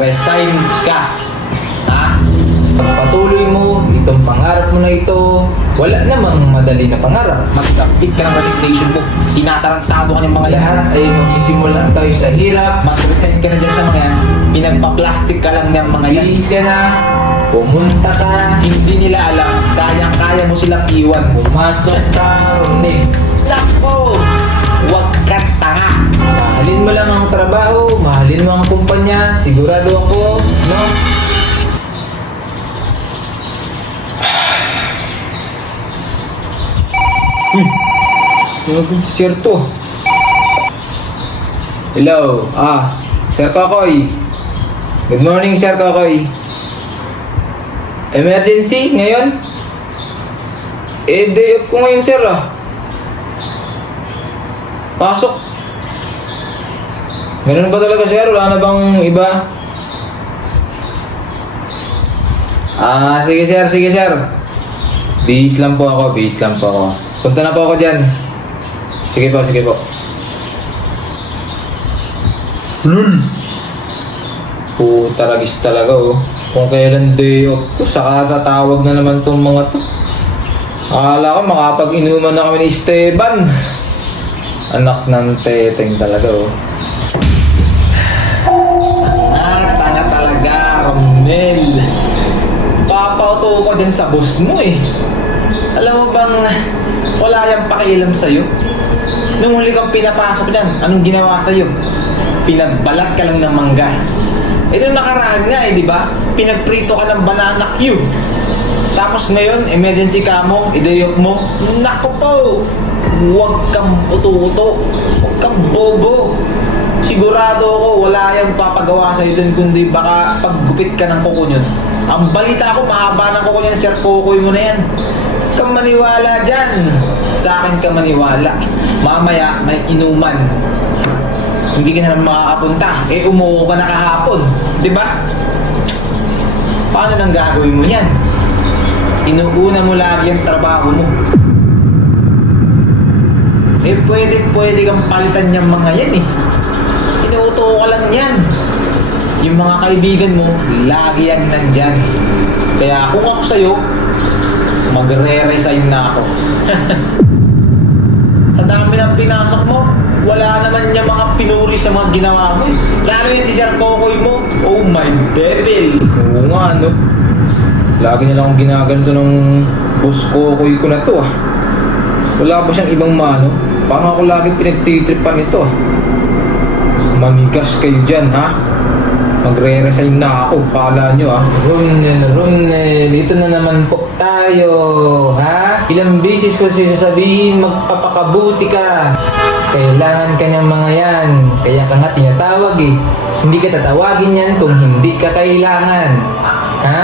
mag-resign ka. Ha? Patuloy mo itong pangarap mo na ito. Wala namang madali na pangarap. Mag-submit ka ng resignation book. Tinatarantado ka ng mga yan. Lahat ay magsisimula tayo sa hirap. Mag-resign ka na dyan sa mga yan. Pinagpa-plastic ka lang ng mga yan. Iis ka na. Pumunta ka. Hindi nila alam. Kayang-kaya mo silang iwan. Pumasok ka. Ronel. Nako! Huwag ka tanga. Mahalin mo lang ang trabaho. Mahalin mo kumpanya. Sigurado ako, no? Uy! Si Sir to. Hello. Ah, Sir Kokoy. Good morning, Sir Kokoy. Emergency ngayon? Eh, day off ko ngayon, sir ah. Pasok. Ganun ba talaga, sir? Wala na bang iba? Ah, sige, sir. Sige, sir. Bihis lang po ako. Bihis lang po ako. Punta na po ako dyan. Sige po, sige po. Lul! Puta ragis talaga oh. Kung kailan day off ko, saka tatawag na naman tong mga to. Akala ko makapag-inuman na kami ni Esteban. Anak ng teteng talaga oh. Din sa boss mo eh. Alam mo bang wala yung pakialam sa'yo? Nung huli kang pinapasok dyan, anong ginawa sa'yo? Pinagbalat ka lang ng mangga. Eh nung nakaraan nga eh, di ba? Pinagprito ka ng banana cube. Tapos ngayon, emergency ka mo, idayok mo. Nako po! Huwag kang uto-uto. Huwag kang bobo. Sigurado ako, wala yung papagawa sa'yo dun, kundi baka paggupit ka ng kuko. Ang balita ko, mahaba ng kuko nyan, Sir Kukoy mo na yan. Huwag kang maniwala dyan. Sa akin ka maniwala. Mamaya, may inuman. Hindi ka na naman makakapunta. Eh, umuho ka na kahapon. Ba? Paano nang gagawin mo yan? Inuuna mo lagi ang trabaho mo. Eh, pwede, pwede kang palitan yung mga yan eh. Inuuto ka lang yan. Yung mga kaibigan mo, lagi yan nandyan. Kaya kung ako sa'yo, magre-resign na ako. sa dami ng pinasok mo, wala naman yung mga pinuri sa mga ginawa mo. Lalo yun si Sir Kokoy mo. Oh my devil! Oo nga, no? Lagi nila akong ginaganto ng boss Kokoy ko na to ah. Wala ba siyang ibang mano? Parang ako lagi pinagtitripan nito ah. Mamigas kayo dyan ha? Magre-resign na ako, kala nyo ah. Runel, Runel, ito na naman po tayo, ha? Ilang beses ko sasabihin, magpapakabuti ka. Kailangan ka ng mga yan, kaya ka nga tinatawag eh. Hindi ka tatawagin yan kung hindi ka kailangan. Ha?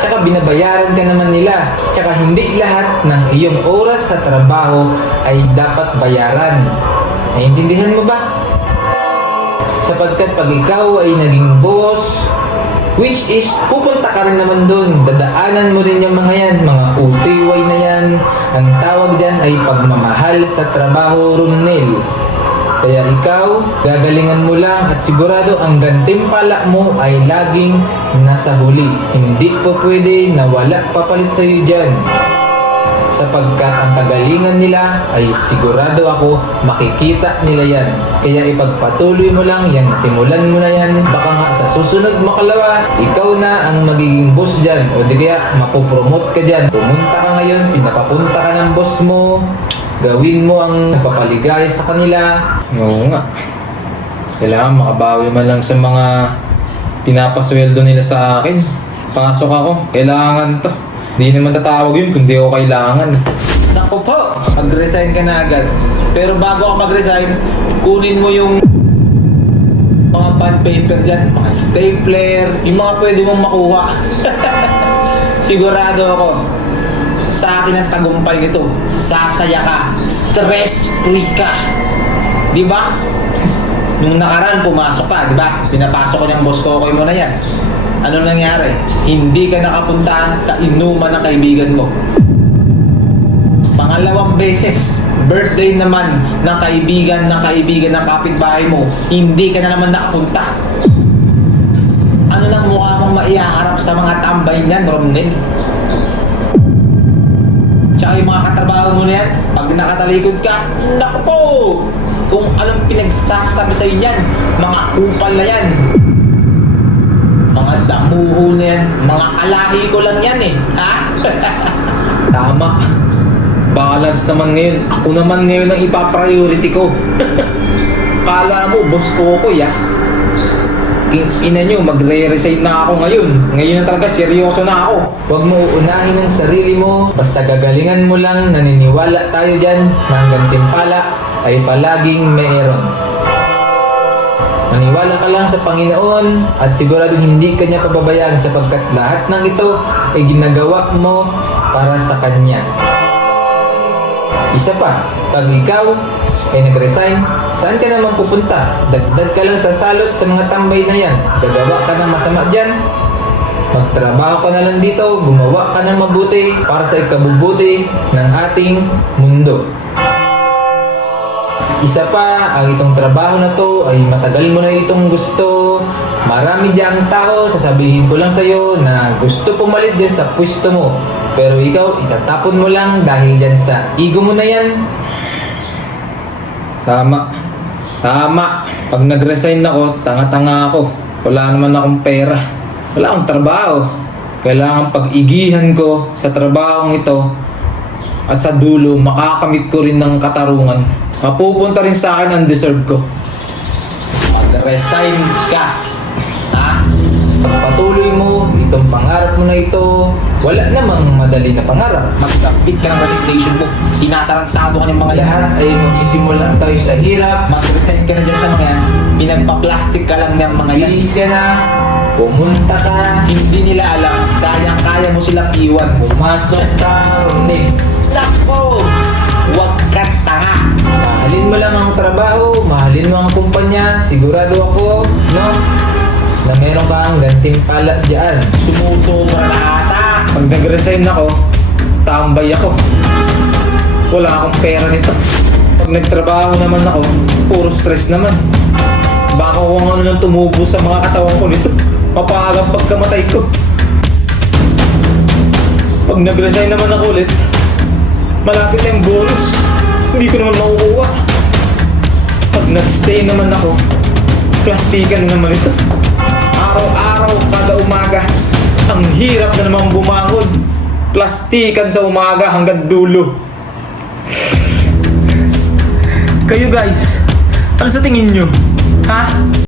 Tsaka binabayaran ka naman nila. Tsaka hindi lahat ng iyong oras sa trabaho ay dapat bayaran. Naiintindihan mo ba? Sapagkat pag ikaw ay naging boss, which is pupunta ka rin naman doon, dadaanan mo rin yung mga yan, mga UTY na yan, ang tawag dyan ay pagmamahal sa trabaho Runel. Kaya ikaw, gagalingan mo lang at sigurado ang gantimpala mo ay laging nasa huli. Hindi po pwede na wala papalit sa iyo dyan sapagkat ang kagalingan nila ay sigurado ako makikita nila yan. Kaya ipagpatuloy mo lang yan, simulan mo na yan. Baka nga sa susunod makalawa, ikaw na ang magiging boss dyan. O di kaya mapopromote ka dyan. Pumunta ka ngayon, pinapapunta ka ng boss mo. Gawin mo ang napapaligaya sa kanila. Oo nga. Kailangan makabawi man lang sa mga pinapasweldo nila sa akin. Pasok ako. Kailangan to. Hindi naman tatawag yun kung di ako kailangan. Naku po, mag-resign ka na agad. Pero bago ako mag-resign, kunin mo yung mga bond paper dyan, mga stapler, yung mga pwede mong makuha. Sigurado ako, sa akin ang tagumpay nito, sasaya ka, stress-free ka. Di ba? Nung nakaraan, pumasok ka, di ba? Pinapasok ko yung boss ko, mo na yan. Ano nangyari? Hindi ka nakapunta sa inuman ng kaibigan mo. Pangalawang beses, birthday naman ng kaibigan ng kaibigan ng kapitbahay mo, hindi ka na naman nakapunta. ihaharap sa mga tambay niyan, Romnel. Tsaka yung mga katrabaho mo na yan, pag nakatalikod ka, naku po! Kung anong pinagsasabi sa'yo niyan, mga kupal na yan. Mga damuho na yan, mga kalahi ko lang yan eh, ha? Tama. Balance naman ngayon. Ako naman ngayon ang ipapriority ko. Kala mo, boss ko ako, ya. In- ina nyo, magre-resign na ako ngayon. Ngayon na talaga, seryoso na ako. Huwag mo uunahin ang sarili mo. Basta gagalingan mo lang, naniniwala tayo dyan na ang gantimpala ay palaging mayroon. Maniwala ka lang sa Panginoon at sigurado hindi ka niya pababayaan sapagkat lahat ng ito ay ginagawa mo para sa Kanya. Isa pa, pag ikaw ay nag-resign, saan ka naman pupunta? Dagdag ka lang sa salot sa mga tambay na yan. Gagawa ka ng masama dyan. Magtrabaho ka na lang dito, gumawa ka ng mabuti para sa ikabubuti ng ating mundo. Isa pa, ang itong trabaho na to ay matagal mo na itong gusto. Marami diyang tao, sasabihin ko lang sa'yo na gusto pumalit din sa pwesto mo. Pero ikaw, itatapon mo lang dahil yan sa ego mo na yan. Tama. Tama. Pag nag-resign ako, tanga-tanga ako. Wala naman akong pera. Wala akong trabaho. Kailangan pag-igihan ko sa trabahong ito at sa dulo, makakamit ko rin ng katarungan. Mapupunta rin sa akin ang deserve ko. Mag-resign ka. Ha? Pagpatuloy mo, itong pangarap mo na ito, wala namang madali na pangarap. Mag-submit ka ng resignation mo. Tinatarantado ka ng mga lahat ay magsisimula tayo sa hirap. Mag-resign ka na dyan sa mga yan. Pinagpa-plastic ka lang ng mga yan. Iis ka na, pumunta ka. Hindi nila alam, kayang-kaya mo silang iwan. Pumasok ka, Ronald. Nako! Mahalin mo lang ang trabaho, mahalin mo ang kumpanya, sigurado ako, no? Na meron kang gantimpala dyan. Sumusobra na ata! Pag nag-resign ako, tambay ako. Wala akong pera nito. Pag nagtrabaho naman ako, puro stress naman. Baka kung ano lang tumubo sa mga katawan ko nito, mapahagang pagkamatay ko. Pag nag-resign naman ako ulit, malapit na yung bonus. Hindi ko naman makukuha. Nag-stay naman ako, plastikan na naman ito. Araw-araw, kada umaga, ang hirap na naman bumangon. Plastikan sa umaga hanggang dulo. Kayo guys, ano sa tingin nyo? Ha?